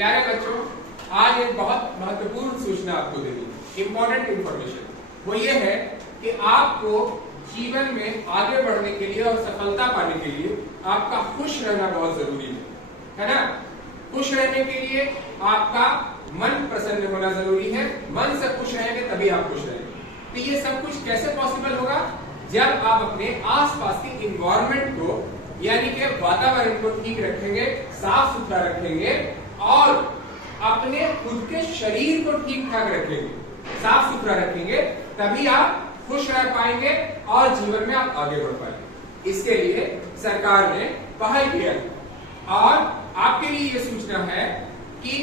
प्यारे बच्चों, आज एक बहुत महत्वपूर्ण सूचना आपको देनी है, इंपॉर्टेंट इंफॉर्मेशन। वो ये है कि आपको जीवन में आगे बढ़ने के लिए और सफलता पाने के लिए आपका खुश रहना बहुत जरूरी है ना। खुश रहने के लिए आपका मन प्रसन्न होना जरूरी है। मन से खुश रहेंगे तभी आप खुश रहेंगे। तो ये सब कुछ कैसे पॉसिबल होगा? जब आप अपने आसपास की इन्वायरमेंट को यानी कि वातावरण को ठीक रखेंगे, साफ सुथरा रखेंगे और अपने खुद के शरीर को ठीक ठाक रखेंगे, साफ सुथरा रखेंगे, तभी आप खुश रह पाएंगे और जीवन में आप आगे बढ़ पाएंगे। इसके लिए सरकार ने पहल किया है और आपके लिए यह सूचना है कि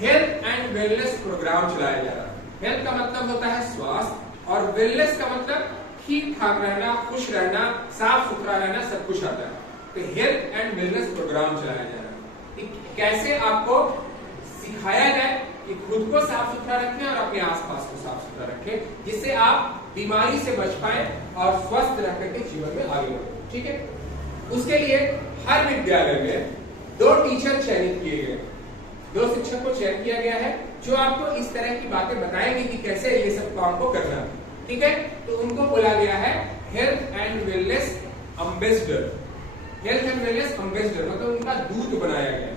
हेल्थ एंड वेलनेस प्रोग्राम चलाया जा रहा है। हेल्थ का मतलब होता है स्वास्थ्य और वेलनेस का मतलब ठीक ठाक रहना, खुश रहना, साफ सुथरा रहना, सब कुछ आता है। तो हेल्थ एंड वेलनेस प्रोग्राम चलाया जा रहा है। कैसे आपको सिखाया जाए कि खुद को साफ सुथरा रखें और अपने आसपास को साफ सुथरा रखें, जिससे आप बीमारी से बच पाए और स्वस्थ रह करके जीवन में आगे बढ़े। ठीक है, उसके लिए हर विद्यालय में 2 टीचर चयनित किए गए, 2 शिक्षक को चयन किया गया है जो आपको इस तरह की बातें बताएंगे कि कैसे ये सब काम को करना है। ठीक है, तो उनको बोला गया है health and wellness ambassador. Health and wellness ambassador मतलब उनका दूत बनाया गया।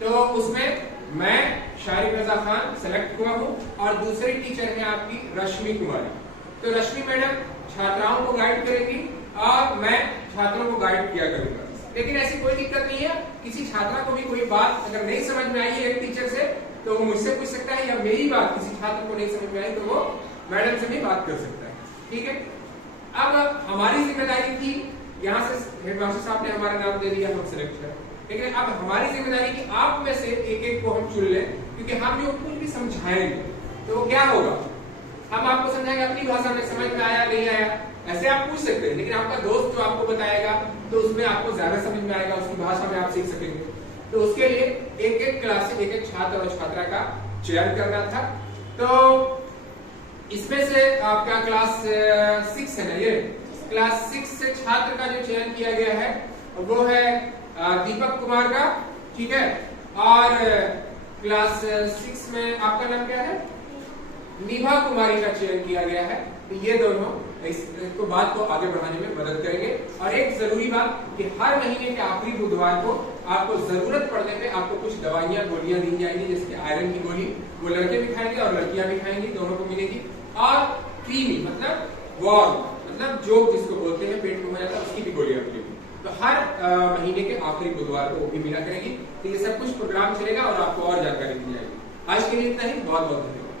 तो उसमें मैं शारिक रजा खान सेलेक्ट हुआ हूँ और दूसरी टीचर है आपकी रश्मि कुमारी। तो रश्मि मैडम छात्राओं को गाइड करेगी और मैं छात्रों को गाइड किया करूंगा। लेकिन ऐसी कोई दिक्कत नहीं है, किसी छात्रा को भी कोई बात अगर नहीं समझ में आई है एक टीचर से तो वो मुझसे पूछ सकता है, या मेरी बात किसी छात्र को नहीं समझ में आई तो वो मैडम से भी बात कर सकता है। ठीक है, अब हमारी जिम्मेदारी थी, यहाँ से हेडमास्टर साहब ने हमारा नाम दे दिया, हम सिलेक्ट करें। लेकिन अब हमारी जिम्मेदारी की आप में से एक को हम चुन लें, क्योंकि हम जो कुछ भी समझाएंगे तो क्या होगा, हम आपको समझाएंगे अपनी भाषा में, समझ में आया नहीं आया ऐसे आप पूछ सकते हैं। लेकिन आपका दोस्त जो आपको बताएगा तो उसमें आपको ज्यादा समझ में आएगा, उसकी भाषा में आप सीख सकेंगे। तो उसके लिए एक क्लास से एक छात्र और छात्रा का चयन करना था। तो इसमें से आपका क्लास 6 है ना, ये क्लास 6 से छात्र का जो चयन किया गया है वो है दीपक कुमार का। ठीक है, और क्लास 6 में आपका नाम क्या है? निभा कुमारी का चयन किया गया है। तो ये दोनों इसको बात को आगे बढ़ाने में मदद करेंगे। और एक जरूरी बात कि हर महीने के आखिरी बुधवार को आपको जरूरत पड़ने पे आपको कुछ दवाइयां गोलियां दी जाएंगी, जैसे आयरन की गोली वो लड़के भी खाएंगे और लड़कियां भी खाएंगी, दोनों को मिलेगी। और क्रीमी मतलब वॉर्म मतलब जो जिसको बोलते हैं पेट में हो जाता है उसकी भी गोलियां मिलेगी। तो हर महीने के आखिरी बुधवार को वो भी मिला करेगी। तो ये सब कुछ प्रोग्राम चलेगा और आपको और जानकारी दी जाएगी। आज के लिए इतना ही, बहुत बहुत धन्यवाद।